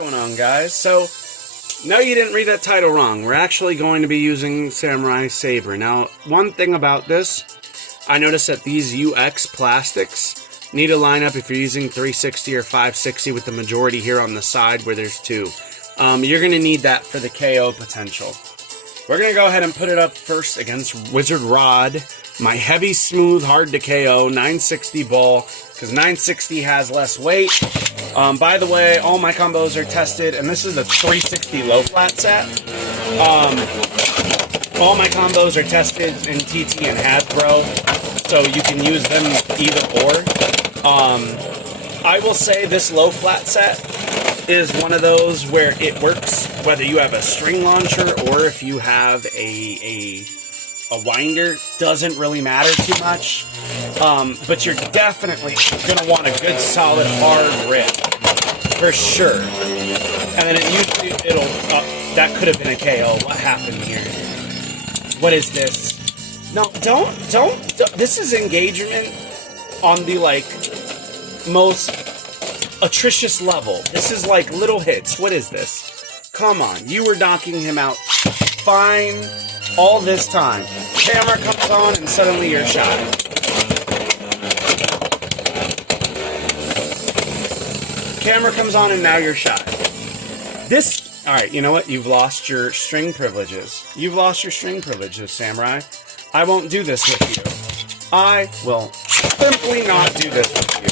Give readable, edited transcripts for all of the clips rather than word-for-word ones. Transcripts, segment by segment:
What's going on, guys? So, no, you didn't read that title wrong. We're actually going to be using Samurai Saber. Now, one thing about this, I noticed that these UX plastics need to line up if you're using 360 or 560 with the majority here on the side where there's two. You're going to need that for the KO potential. We're going to go ahead and put it up first against Wizard Rod, my heavy, smooth, hard to KO 960 ball, because 960 has less weight. By the way, all my combos are tested, and this is a 360 low flat set. All my combos are tested in TT and Hasbro, so you can use them either or. I will say this low flat set is one of those where it works whether you have a string launcher or if you have a winder. Doesn't really matter too much, but you're definitely gonna want a good solid hard grip for sure. And then it'll that could have been a KO. What happened here? What is this? No, don't. This is engagement on the most atrocious level. This is like little hits. What is this? Come on, you were knocking him out fine all this time. Camera comes on and suddenly you're shot. Camera comes on and now you're shot. Alright, you know what? You've lost your string privileges. You've lost your string privileges, Samurai. I won't do this with you. I will simply not do this with you.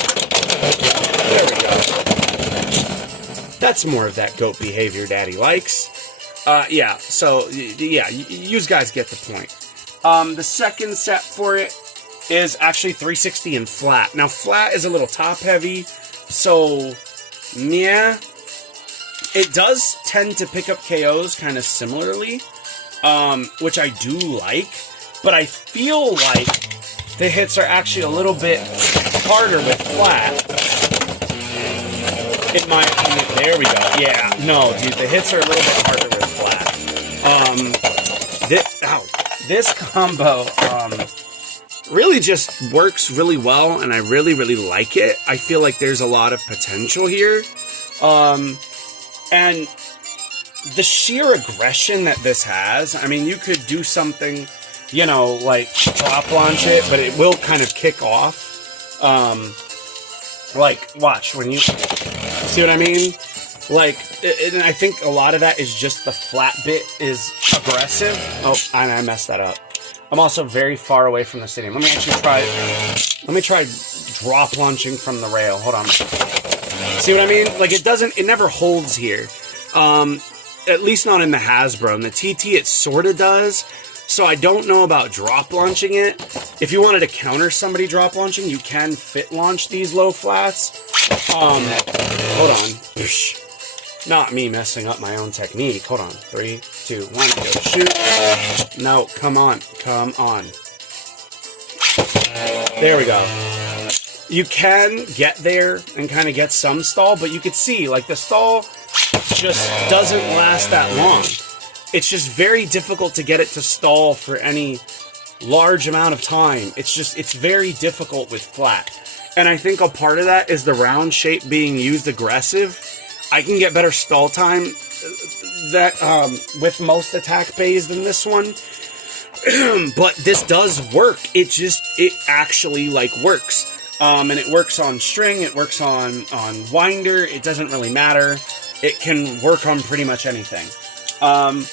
There we go. That's more of that goat behavior Daddy likes. Yeah, you guys get the point. The second set for it is actually 360 and flat. Now, flat is a little top heavy, so, yeah. It does tend to pick up KOs kind of similarly, which I do like, but I feel like the hits are actually a little bit harder with flat. In my opinion, there we go. Yeah, no, dude, the hits are a little bit harder with flat. This combo really just works really well, and I really, really like it. I feel like there's a lot of potential here. And the sheer aggression that this has, I mean, you could do something, you know, like drop launch it, but it will kind of kick off. Like, watch, when you see what I mean? Like, and I think a lot of that is just the flat bit is aggressive. Oh, and I messed that up. I'm also very far away from the stadium. Let me try drop launching from the rail. Hold on. See what I mean? Like, it never holds here. At least not in the Hasbro. In the TT, it sort of does. So I don't know about drop launching it. If you wanted to counter somebody drop launching, you can fit launch these low flats. Hold on. Not me messing up my own technique. Hold on. 3, 2, 1, go shoot. No, come on. Come on. There we go. You can get there and kind of get some stall, but you could see, like, the stall just doesn't last that long. It's just very difficult to get it to stall for any large amount of time. It's very difficult with flat. And I think a part of that is the round shape being used aggressive. I can get better stall time that with most attack bays than this one. But this does work. It actually, like, works. And it works on string, it works on winder, it doesn't really matter. It can work on pretty much anything. And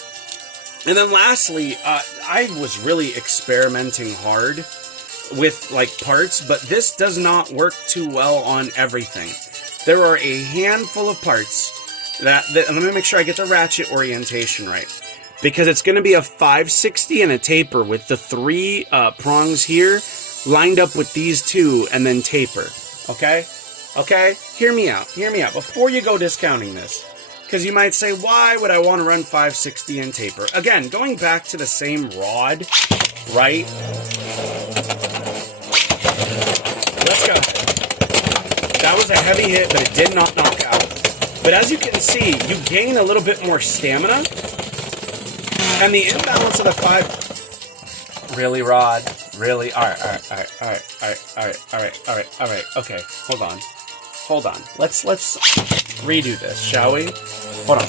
then lastly, I was really experimenting hard with, like, parts, but this does not work too well on everything. There are a handful of parts that let me make sure I get the ratchet orientation right. Because it's going to be a 560 and a taper with the 3 prongs here lined up with these 2 and then taper. Okay? Okay? Hear me out. Hear me out. Before you go discounting this. Because you might say, why would I want to run 560 and taper? Again, going back to the same rod, right? Let's go. That was a heavy hit, but it did not knock out. But as you can see, you gain a little bit more stamina. And the imbalance of the 5... Really, Rod? Really? Alright. Okay, hold on. Let's redo this, shall we? Hold on.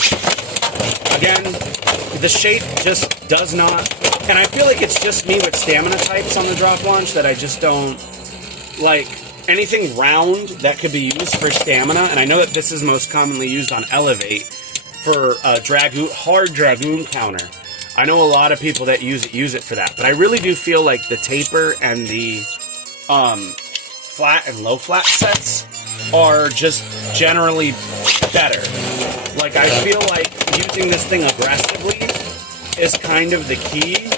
Again, the shape just does not, and I feel like it's just me with stamina types on the drop launch that I just don't like anything round that could be used for stamina, and I know that this is most commonly used on Elevate for hard Dragoon counter. I know a lot of people that use it for that, but I really do feel like the taper and the flat and low flat sets are just generally better. Like, I feel like using this thing aggressively is kind of the key.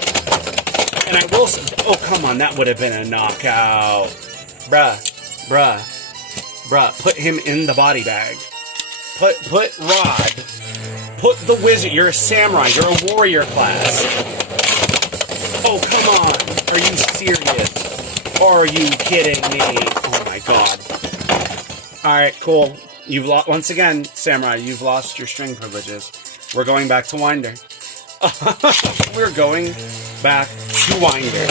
And I will say, oh, come on, that would have been a knockout. Bruh, put him in the body bag. Put Rod. Put the wizard. You're a samurai. You're a warrior class. Oh, come on. Are you serious? Are you kidding me? Oh my god. Alright, cool. You've lost, once again, Samurai, you've lost your string privileges. We're going back to Winder. We're going back to Winder.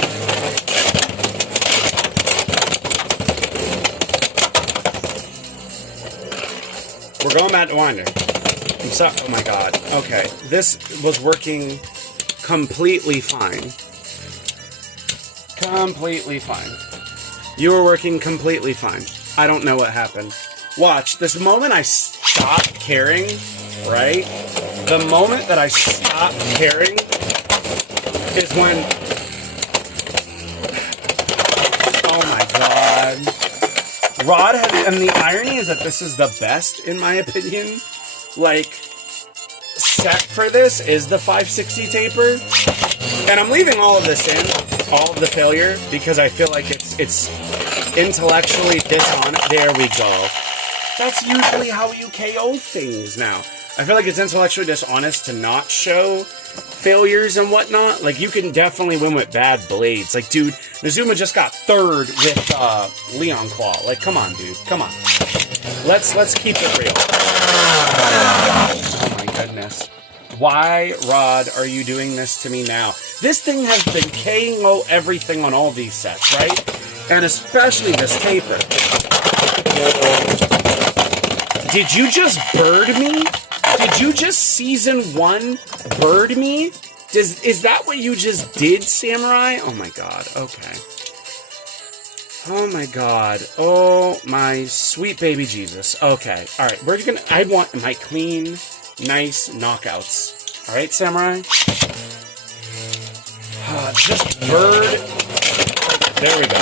We're going back to Winder. I'm sorry. Oh my god. Okay. This was working completely fine. Completely fine. You were working completely fine. I don't know what happened. Watch, this moment I stop caring, right? The moment that I stop caring is when... Oh my god. Rod has... And the irony is that this is the best, in my opinion. Like, set for this is the 560 taper. And I'm leaving all of this in, all of the failure, because I feel like it's intellectually dishonest. There we go. That's usually how you KO things now. I feel like it's intellectually dishonest to not show failures and whatnot. Like, you can definitely win with bad blades. Like, dude, Nazuma just got third with Leon Claw. Like, come on, dude. Come on. Let's keep it real. Oh my goodness. Why, Rod, are you doing this to me now? This thing has been KO everything on all these sets, right? And especially this taper. Did you just bird me? Did you just season 1 bird me? Is that what you just did, Samurai? Oh my god, okay. Oh my god. Oh my sweet baby Jesus. Okay, alright, we're gonna... I want my clean, nice knockouts. Alright, Samurai? Just bird... There we go.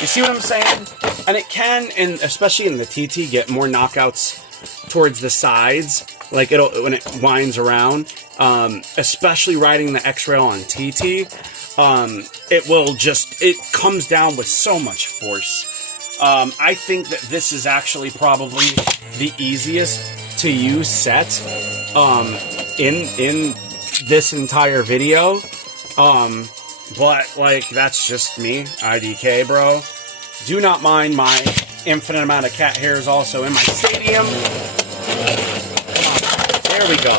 You see what I'm saying? And it can, and especially in the TT, get more knockouts towards the sides. Like, when it winds around. Especially riding the X-Rail on TT. It comes down with so much force. I think that this is actually probably the easiest to use set in this entire video. But, like, that's just me. IDK, bro. Do not mind my infinite amount of cat hairs also in my stadium. Come on. There we go.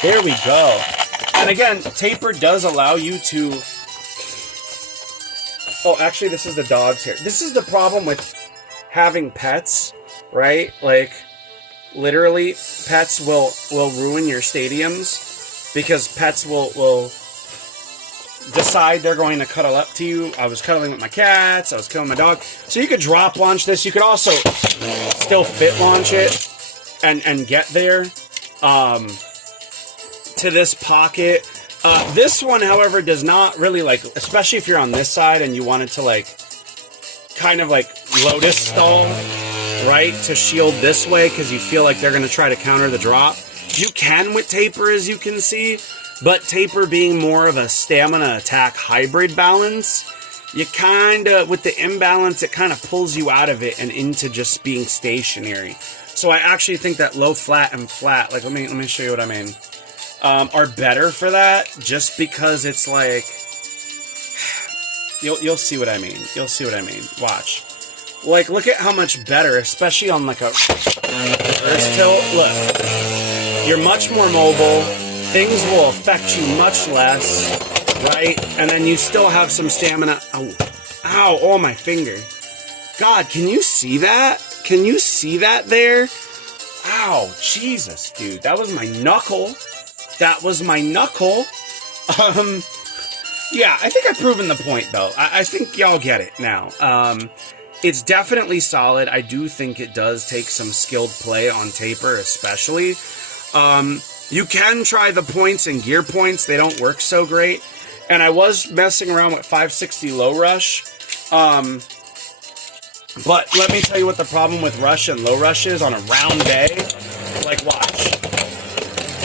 There we go. And again, taper does allow you to... Oh, actually, this is the dog's hair. This is the problem with having pets, right? Like, literally, pets will ruin your stadiums because pets will decide they're going to cuddle up to you. I was cuddling with my cats. I was killing my dog. So you could drop launch this. You could also still fit launch it and get there to this pocket. This one, however, does not really, like, especially if you're on this side and you wanted to, like, kind of, like, lotus stall, right, to shield this way because you feel like they're going to try to counter the drop. You can with taper, as you can see. But taper being more of a stamina attack hybrid balance, you kind of, with the imbalance, it kind of pulls you out of it and into just being stationary. So I actually think that low flat and flat, like, let me show you what I mean, are better for that, just because it's like, you'll see what I mean. You'll see what I mean. Watch. Like, look at how much better, especially on, like, a reverse tilt. Look. You're much more mobile. Things will affect you much less, right? And then you still have some stamina. Ow. Ow, oh, my finger. God, can you see that? Can you see that there? Ow, Jesus, dude. That was my knuckle. That was my knuckle. Yeah, I think I've proven the point, though. I think y'all get it now. It's definitely solid. I do think it does take some skilled play on taper, especially. You can try the points and gear points. They don't work so great. And I was messing around with 560 low rush. But let me tell you what the problem with rush and low rush is on a round bay. Like, watch.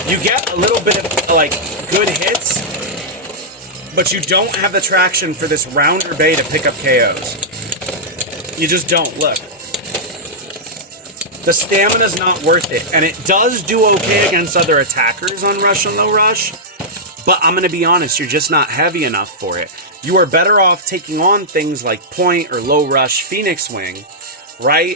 You get a little bit of, like, good hits, but you don't have the traction for this rounder bay to pick up KOs. You just don't. Look. The stamina's not worth it. And it does do okay against other attackers on rush and low rush. But I'm going to be honest, you're just not heavy enough for it. You are better off taking on things like point or low rush Phoenix Wing, right?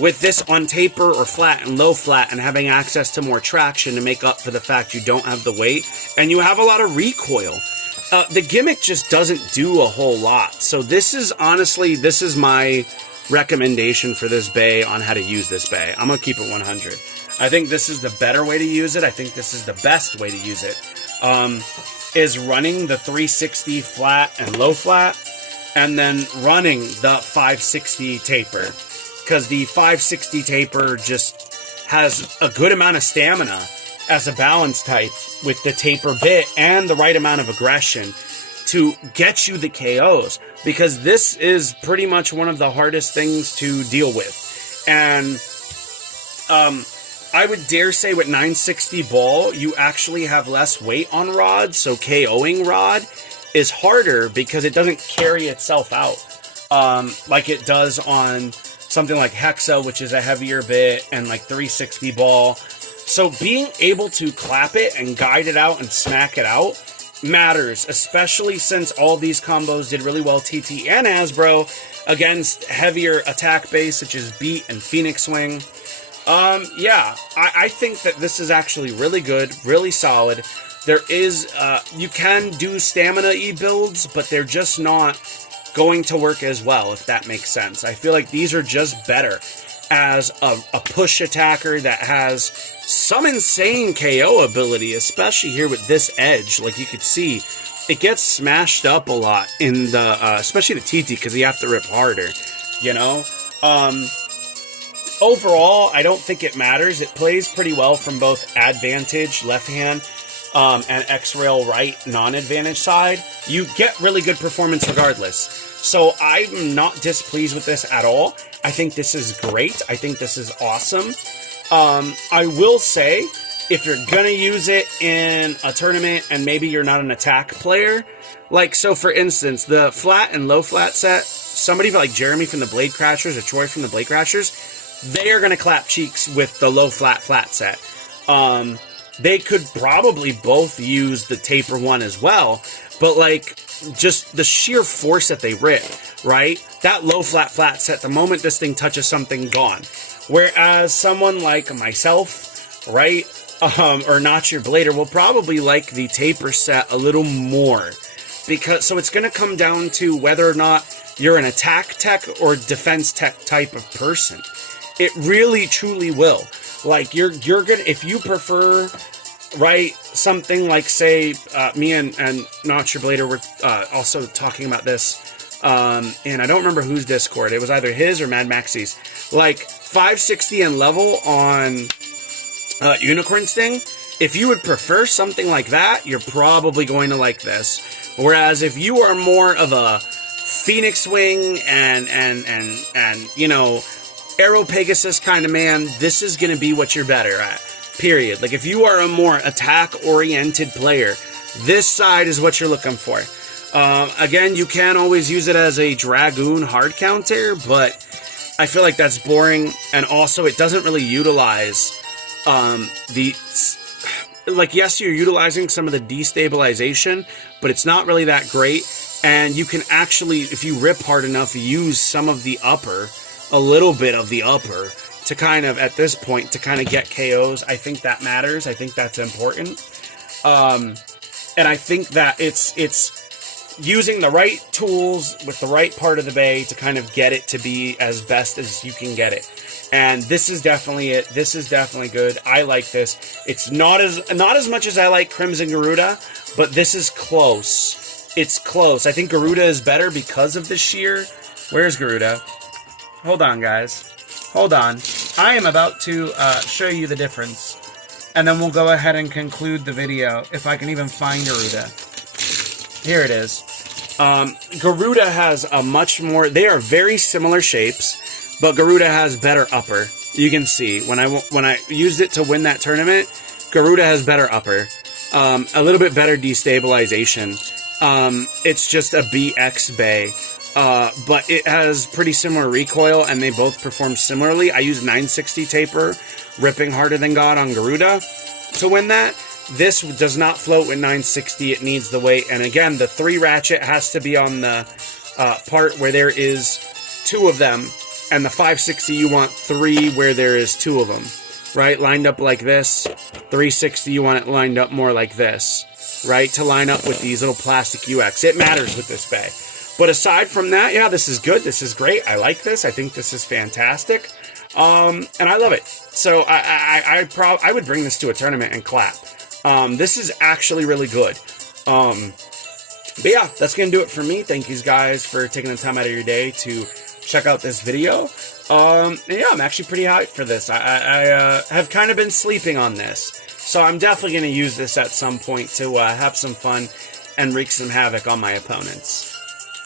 With this on taper or flat and low flat and having access to more traction to make up for the fact you don't have the weight. And you have a lot of recoil. The gimmick just doesn't do a whole lot. So this is honestly, this is my recommendation for this bay on how to use this bay. I'm going to keep it 100. I think this is the better way to use it. I think this is the best way to use it. Is running the 360 flat and low flat, and then running the 560 taper. Because the 560 taper just has a good amount of stamina as a balance type with the taper bit and the right amount of aggression to get you the KOs. Because this is pretty much one of the hardest things to deal with. And I would dare say with 960 ball, you actually have less weight on rod, so KOing rod is harder because it doesn't carry itself out like it does on something like Hexa, which is a heavier bit, and like 360 ball. So being able to clap it and guide it out and smack it out matters, especially since all these combos did really well, TT and Hasbro, against heavier attack base such as Beat and Phoenix Wing. Yeah, I think that this is actually really good, really solid. There is, you can do stamina-y builds, but they're just not going to work as well, if that makes sense. I feel like these are just better as a push attacker that has some insane KO ability, especially here with this edge. Like you could see, it gets smashed up a lot in the, especially the TT, because you have to rip harder, you know? Overall, I don't think it matters. It plays pretty well from both advantage, left hand, and X-Rail right, non-advantage side. You get really good performance regardless. So I'm not displeased with this at all. I think this is great. I think this is awesome. I will say, if you're going to use it in a tournament and maybe you're not an attack player, like, so for instance, the flat and low flat set, somebody like Jeremy from the Blade Crashers or Troy from the Blade Crashers, they are going to clap cheeks with the low flat flat set. They could probably both use the taper one as well, but like just the sheer force that they rip, right? That low flat flat set, the moment this thing touches something, gone. Whereas someone like myself, right, or Not Your Blader will probably like the taper set a little more, because so it's going to come down to whether or not you're an attack tech or defense tech type of person. It really, truly will. Like, you're gonna, if you prefer, right, something like, say, me and Not Your Blader were also talking about this, and I don't remember whose Discord. It was either his or Mad Maxi's. Like, 560 and level on Unicorn Sting. If you would prefer something like that, you're probably going to like this. Whereas if you are more of a Phoenix Wing and you know, Aero Pegasus kind of man, this is going to be what you're better at, period. Like, if you are a more attack-oriented player, this side is what you're looking for. Again, you can always use it as a Dragoon hard counter, but I feel like that's boring, and also it doesn't really utilize like, yes, you're utilizing some of the destabilization, but it's not really that great, and you can actually, if you rip hard enough, use some of the upper, a little bit of the upper, to kind of, at this point, to kind of get KOs. I think that matters. I think that's important. And I think that it's using the right tools with the right part of the bay to kind of get it to be as best as you can get it. And this is definitely it. This is definitely good. I like this. It's not as much as I like Crimson Garuda, but this is close. It's close. I think Garuda is better because of the sheer. Where's Garuda? Hold on, guys. Hold on. I am about to show you the difference. And then we'll go ahead and conclude the video, if I can even find Garuda. Here it is. Garuda has a much more... They are very similar shapes, but Garuda has better upper. You can see, when I used it to win that tournament, Garuda has better upper. A little bit better destabilization. It's just a BX Bay. But it has pretty similar recoil, and they both perform similarly. I used 960 taper, ripping harder than God on Garuda to win that. This does not float with 960. It needs the weight. And again, the 3 ratchet has to be on the part where there is 2 of them. And the 560, you want 3 where there is 2 of them. Right? Lined up like this. 360, you want it lined up more like this. Right? To line up with these little plastic UX. It matters with this bay. But aside from that, yeah, this is good. This is great. I like this. I think this is fantastic. And I love it. So I would bring this to a tournament and clap. This is actually really good. But yeah, that's going to do it for me. Thank you guys for taking the time out of your day to check out this video. And yeah, I'm actually pretty hyped for this. I have kind of been sleeping on this. So I'm definitely going to use this at some point to have some fun and wreak some havoc on my opponents.